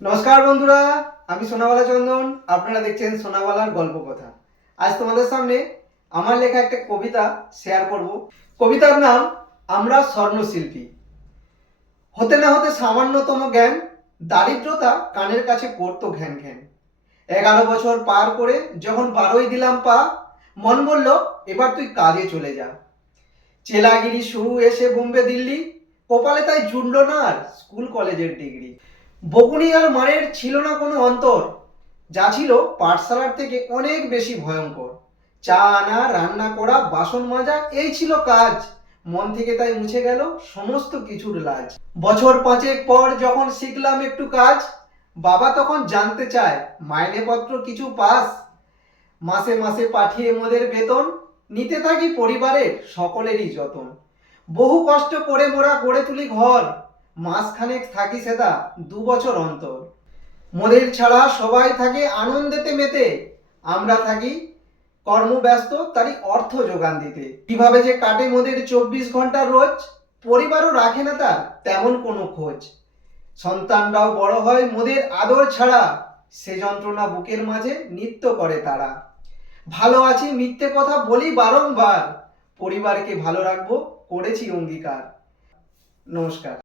নমস্কার বন্ধুরা, আমি সোনাবালা চন্দন। আপনারা দেখছেন সোনাবালার গল্প কথা। আজ তোমাদের সামনে আমার লেখা একটা কবিতা শেয়ার করব। কবিতার নাম আমরা স্বর্ণশিল্পী। হতে না হতে সামান্যতম জ্ঞান, দারিদ্রতা কানের কাছে পড়তো ঘ্যান ঘ্যান। 11 বছর পার করে যখন 12ই দিলাম পা, মন বলল এবার তুই কাজে চলে যা। চেলাগিরি শুরু এসে বোম্বে দিল্লি, কপালে তাই জুটল না আর স্কুল কলেজের ডিগ্রি। বকুনি আর মারের ছিল না কোনো অন্তর, যা ছিল পাঠশালার থেকে অনেক বেশি ভয়ঙ্কর। চা আনা, রান্না করা, বাসন মাজা, এই ছিল কাজ। মন থেকে তাই মুছে গেল সমস্ত কিছুর লাজ। বছর 5 পর যখন শিখলাম একটু কাজ, বাবা তখন জানতে চায় মাইনেপত্র কিছু পাস। মাসে মাসে পাঠিয়ে মোদের বেতন, নিতে থাকি পরিবারের সকলেরই যতন। বহু কষ্ট করে মোরা গড়ে তুলি ঘর, মাসখানেক থাকি সেটা 2 বছর অন্তর। মোদের ছাড়া সবাই থাকে আনন্দেতে মেতে, আমরা থাকি কর্মব্যস্ত তারই অর্থ যোগান দিতে। কিভাবে যে কাটে মোদের 24 ঘন্টা রোজ, পরিবারও রাখে না তার তেমন কোনো খোঁজ। সন্তানরাও বড় হয় মোদের আদর ছাড়া, সে যন্ত্রণা বুকের মাঝে নৃত্য করে তারা। ভালো আছি মিথ্যে কথা বলি বারংবার, পরিবারকে ভালো রাখবো করেছি অঙ্গীকার। নমস্কার।